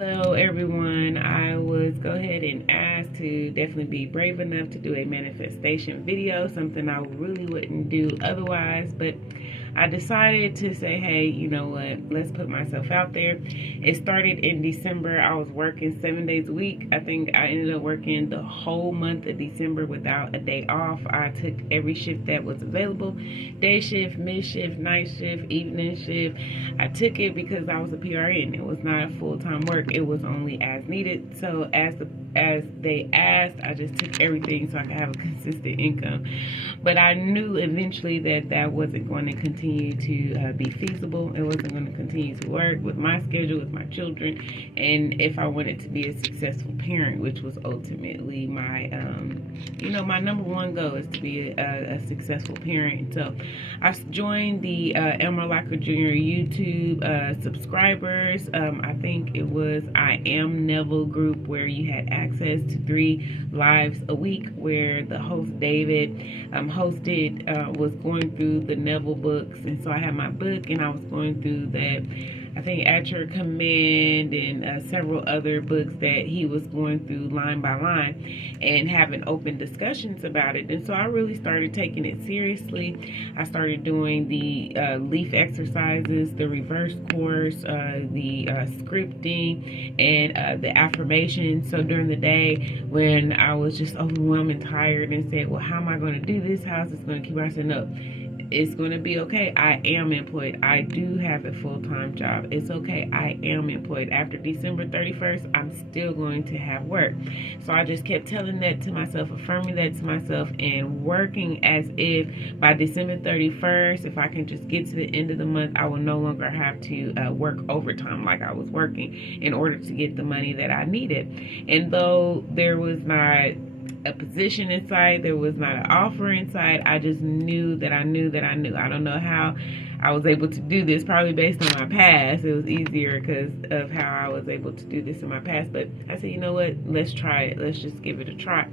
Hello everyone, I was go ahead and asked to definitely be brave enough to do a manifestation video, something I really wouldn't do otherwise, but I decided to say, hey, you know what, let's put myself out there. It started in December. I was working 7 days a week. I think I ended up working the whole month of December without a day off. I took every shift that was available, day shift, mid shift, night shift, evening shift. I took it because I was a PRN. It was not a full-time work. It was only as needed. So as they asked, I just took everything so I could have a consistent income. But I knew eventually that wasn't going to continue to be feasible. It wasn't going to continue to work with my schedule, with my children, and if I wanted to be a successful parent, which was ultimately my, my number one goal is to be a successful parent. So I joined the Elmer Locker Jr. YouTube subscribers. I think it was I Am Neville group, where you had access to 3 lives a week, where the host David hosted, was going through the Neville books. And so I had my book and I was going through that, I think, At Your Command and several other books that he was going through line by line and having open discussions about it. And so I really started taking it seriously. I started doing the leaf exercises, the reverse course, the scripting, and the affirmations. So during the day when I was just overwhelmed and tired and said, well, how am I going to do this? How is this going to keep? I said, no, it's going to be okay. I am employed. I do have a full-time job. It's okay. I am employed. After December 31st, I'm still going to have work. So I just kept telling that to myself, affirming that to myself, and working as if by December 31st, if I can just get to the end of the month, I will no longer have to work overtime like I was working in order to get the money that I needed. And though there was not a position in sight, there was not an offer in sight, I just knew that I knew that I knew. I don't know how I was able to do this, probably based on my past. It was easier because of how I was able to do this in my past. But I said, you know what, let's try it. Let's just give it a try.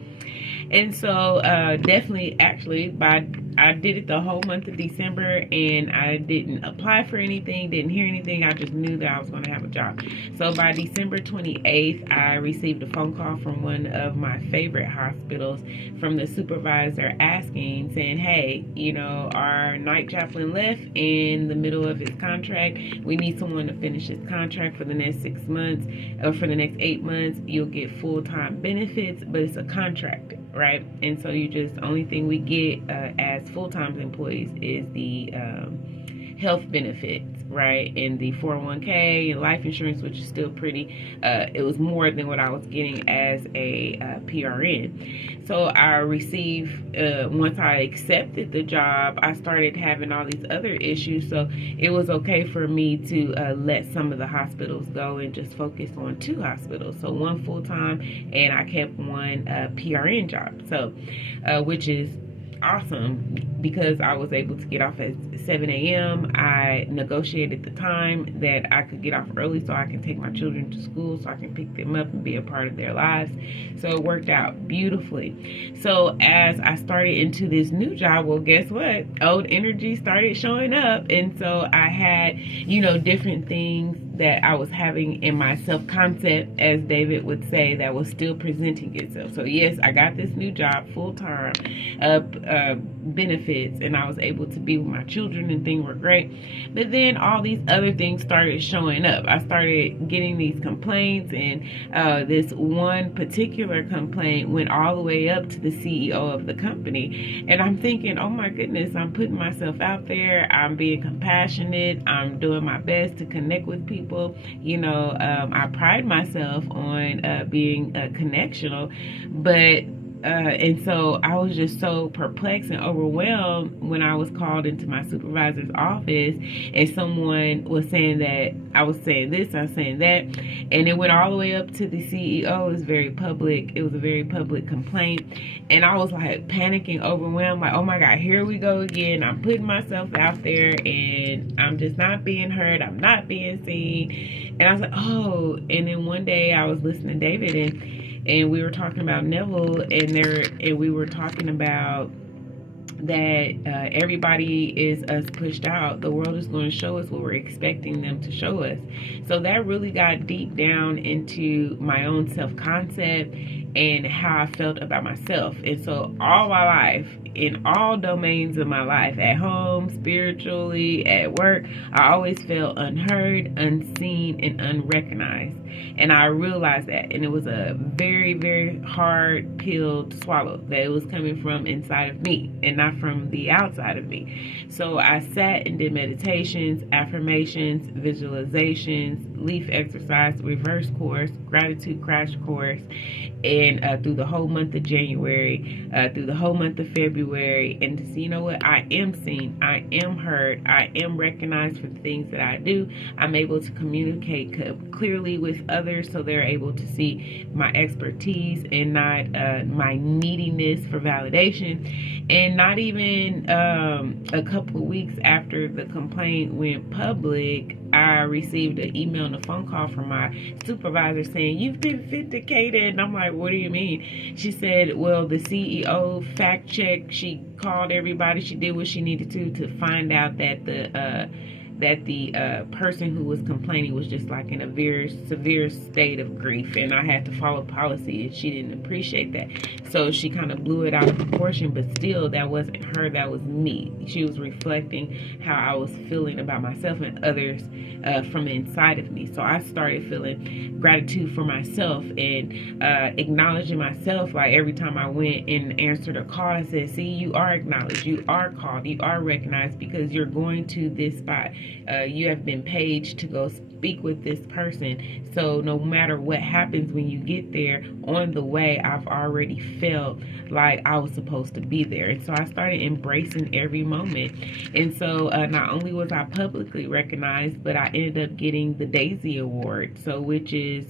And so definitely, actually, I did it the whole month of December, and I didn't apply for anything, didn't hear anything. I just knew that I was going to have a job. So by December 28th, I received a phone call from one of my favorite hospitals, from the supervisor asking, saying, hey, you know, our night chaplain left in the middle of his contract. We need someone to finish his contract for the next 6 months, or for the next 8 months. You'll get full-time benefits, but it's a contract, right? And so only thing we get as full-time employees is the health benefits, right? And the 401k and life insurance, which is still pretty, it was more than what I was getting as a PRN. So I received, once I accepted the job, I started having all these other issues. So it was okay for me to let some of the hospitals go and just focus on 2 hospitals. So 1 full-time, and I kept 1 PRN job. So, which is awesome, because I was able to get off at 7 a.m. I negotiated the time that I could get off early so I can take my children to school, so I can pick them up and be a part of their lives. So it worked out beautifully. So as I started into this new job, well, guess what? Old energy started showing up. And so I had, different things that I was having in my self-concept, as David would say, that was still presenting itself. So yes, I got this new job full-time, benefits, and I was able to be with my children, and things were great. But then all these other things started showing up. I started getting these complaints, and this one particular complaint went all the way up to the CEO of the company. And I'm thinking, oh my goodness, I'm putting myself out there, I'm being compassionate, I'm doing my best to connect with people. I pride myself on being connectional, but and so I was just so perplexed and overwhelmed when I was called into my supervisor's office, and someone was saying that I was saying this, I was saying that, and it went all the way up to the CEO. It was very public. It was a very public complaint, and I was like panicking, overwhelmed, like, oh my God, here we go again. I'm putting myself out there, and I'm just not being heard. I'm not being seen. And I was like, oh. And then one day I was listening to David, and we were talking about Neville, and we were talking about that everybody is us pushed out, the world is going to show us what we're expecting them to show us. So that really got deep down into my own self-concept and how I felt about myself. And so all my life, in all domains of my life, at home, spiritually, at work, I always felt unheard, unseen, and unrecognized. And I realized that, and it was a very, very hard pill to swallow, that it was coming from inside of me and not from the outside of me. So I sat and did meditations, affirmations, visualizations, leaf exercise, reverse course, gratitude crash course, and through the whole month of January, through the whole month of February, and to see, you know what, I am seen, I am heard, I am recognized for the things that I do. I'm able to communicate clearly with others, so they're able to see my expertise and not my neediness for validation. And not even a couple of weeks after the complaint went public, I received an email and a phone call from my supervisor saying, "You've been vindicated." And I'm like, "What do you mean?" She said, "Well, the CEO fact checked. She called everybody. She did what she needed to find out that the person who was complaining was just like in a very severe state of grief, and I had to follow policy, and she didn't appreciate that. So she kind of blew it out of proportion, but still, that wasn't her, that was me. She was reflecting how I was feeling about myself and others from inside of me. So I started feeling gratitude for myself and acknowledging myself. Like every time I went and answered a call, I said, "See, you are acknowledged, you are called, you are recognized, because you're going to this spot. You have been paged to go speak with this person. So no matter what happens when you get there, on the way, I've already felt like I was supposed to be there." And so I started embracing every moment. And so not only was I publicly recognized, but I ended up getting the Daisy Award, so which is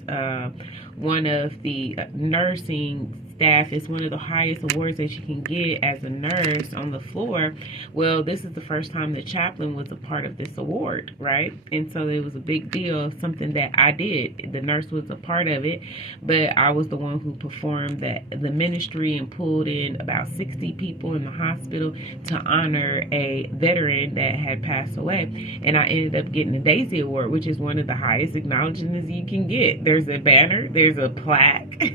one of the nursing staff. It's one of the highest awards that you can get as a nurse on the floor. Well, this is the first time the chaplain was a part of this award, right? And so it was a big deal, something that I did. The nurse was a part of it, but I was the one who performed the ministry and pulled in about 60 people in the hospital to honor a veteran that had passed away. And I ended up getting the Daisy Award, which is one of the highest acknowledgments you can get. There's a banner, there's a plaque,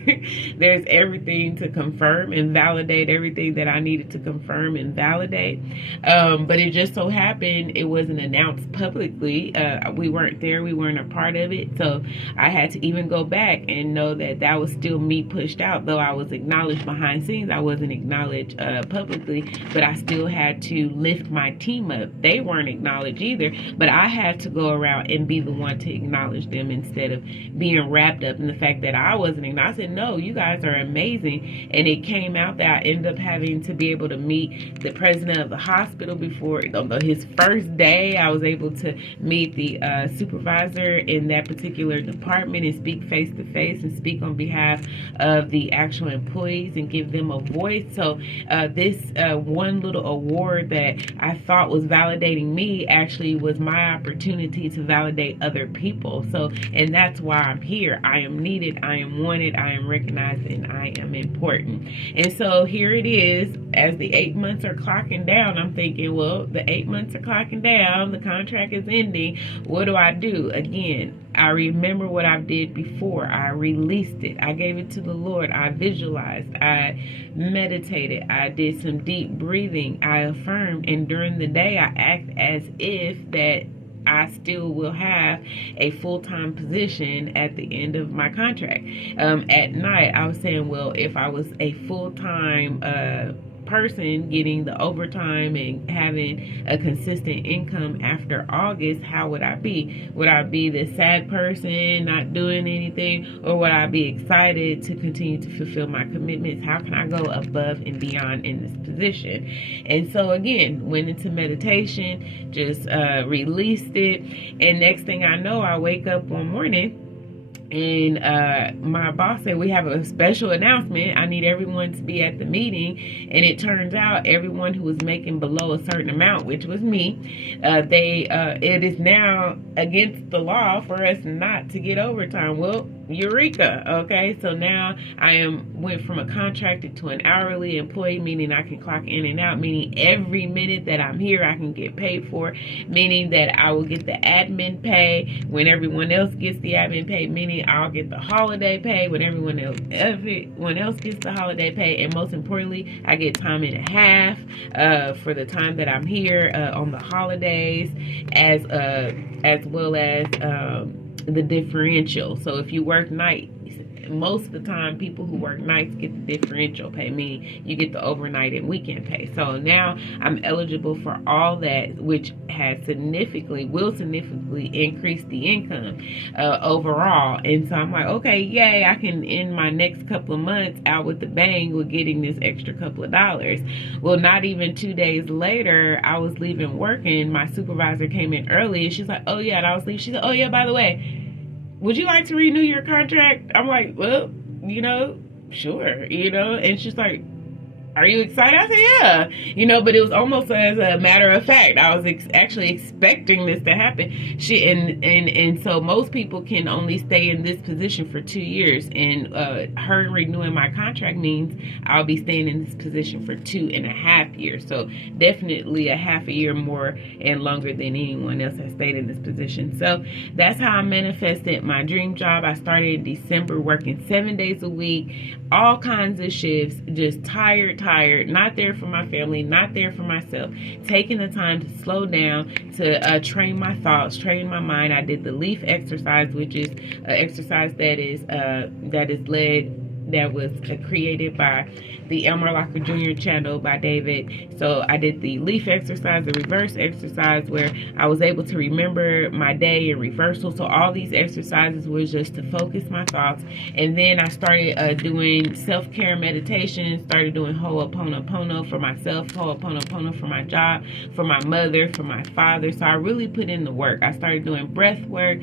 there's everything to confirm and validate everything that I needed to confirm and validate. But it just so happened it wasn't announced publicly. We weren't there, we weren't a part of it. So I had to even go back and know that that was still me pushed out. Though I was acknowledged behind scenes, I wasn't acknowledged publicly, but I still had to lift my team up. They weren't acknowledged either, but I had to go around and be the one to acknowledge them instead of being wrapped up in the fact that I wasn't acknowledged. I said, "No, you guys are amazing." And it came out that I ended up having to be able to meet the president of the hospital before his first day. I was able to meet the supervisor in that particular department and speak face to face and speak on behalf of the actual employees and give them a voice. So this one little award that I thought was validating me actually was my opportunity to validate other people. So, and that's why I'm here. I am needed, I am wanted, I am recognized, and I am important. And so here it is, as the 8 months are clocking down, I'm thinking, well, the 8 months are clocking down, the contract is ending. What do I do? Again, I remember what I did before. I released it. I gave it to the Lord. I visualized. I meditated. I did some deep breathing. I affirmed. And during the day, I act as if that I still will have a full-time position at the end of my contract. At night, I was saying, well, if I was a full-time person getting the overtime and having a consistent income after August, how would I be? Would I be the sad person not doing anything, or would I be excited to continue to fulfill my commitments? How can I go above and beyond in this position? And so again, went into meditation, just released it, and next thing I know, I wake up one morning and my boss said, "We have a special announcement. I need everyone to be at the meeting." And it turns out everyone who was making below a certain amount, which was me, it is now against the law for us not to get overtime. Well, eureka. Okay, so now I went from a contracted to an hourly employee, meaning I can clock in and out, meaning every minute that I'm here I can get paid for, meaning that I will get the admin pay when everyone else gets the admin pay, meaning I'll get the holiday pay when everyone else gets the holiday pay, and most importantly, I get time and a half for the time that I'm here on the holidays, as well as the differential. So if you work nights, most of the time people who work nights get the differential pay, meaning you get the overnight and weekend pay. So now I'm eligible for all that, which will significantly increase the income overall. And so I'm like, okay, yay, I can end my next couple of months out with the bang with getting this extra couple of dollars. Well, not even 2 days later, I was leaving work and my supervisor came in early and she's like, oh yeah, and I was leaving. She said, oh yeah, by the way, would you like to renew your contract? I'm like, well, sure, and she's like, are you excited? I said, yeah, but it was almost as a matter of fact. I was actually expecting this to happen. And so most people can only stay in this position for 2 years, and her renewing my contract means I'll be staying in this position for 2.5 years. So definitely a half a year more and longer than anyone else has stayed in this position. So that's how I manifested my dream job. I started in December, working 7 days a week, all kinds of shifts, just tired, not there for my family, not there for myself, taking the time to slow down, to train my thoughts, train my mind. I did the leaf exercise, which is an exercise that was created by the Elmer Locker Jr. channel by David. So I did the leaf exercise, the reverse exercise, where I was able to remember my day in reversal. So all these exercises was just to focus my thoughts. And then I started doing self-care meditation, started doing Ho'oponopono for myself, Ho'oponopono for my job, for my mother, for my father. So I really put in the work. I started doing breath work,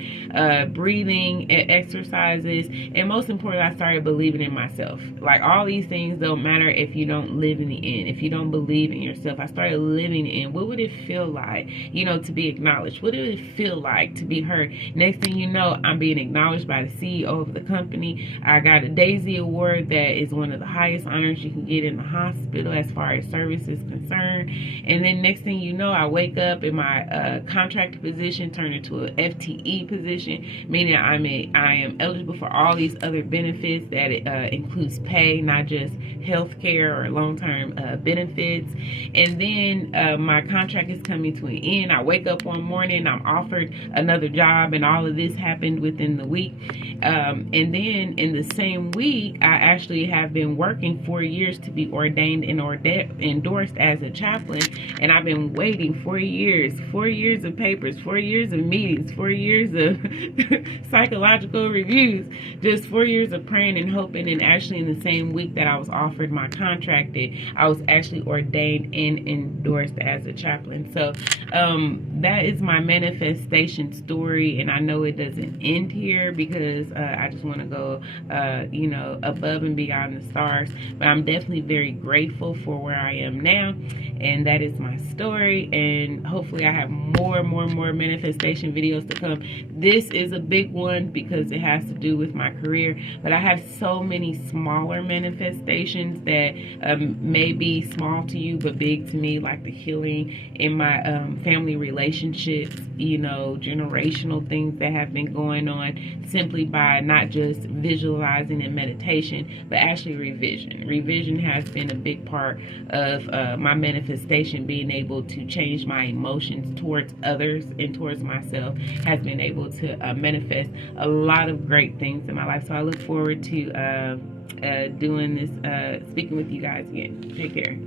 breathing exercises, and most importantly, I started believing in myself. Like, all these things don't matter if you don't live in the end, if you don't believe in yourself. I started living in what would it feel like, to be acknowledged? What did it feel like to be heard? Next thing you know, I'm being acknowledged by the CEO of the company. I got a Daisy Award, that is one of the highest honors you can get in the hospital as far as service is concerned. And then next thing you know, I wake up in my contracted position, turn into an FTE position, meaning I am eligible for all these other benefits that includes pay, not just health care or long-term benefits. And then my contract is coming to an end. I wake up one morning, I'm offered another job, and all of this happened within the week. And then in the same week, I actually have been working 4 years to be ordained and endorsed as a chaplain. And I've been waiting 4 years, 4 years of papers, 4 years of meetings, 4 years of psychological reviews, just 4 years of praying and hoping. And actually in the same week that I was offered my contract, I was actually ordained and endorsed as a chaplain. So that is my manifestation story, and I know it doesn't end here because I just want to go above and beyond the stars. But I'm definitely very grateful for where I am now, and that is my story. And hopefully I have more manifestation videos to come. This is a big one because it has to do with my career, but I have so many smaller manifestations that may be small to you but big to me, like the healing in my family relationships, generational things that have been going on simply by not just visualizing and meditation, but actually revision. Revision has been a big part of my manifestation. Being able to change my emotions towards others and towards myself has been able to manifest a lot of great things in my life. So I look forward to doing this, speaking with you guys again. Take care.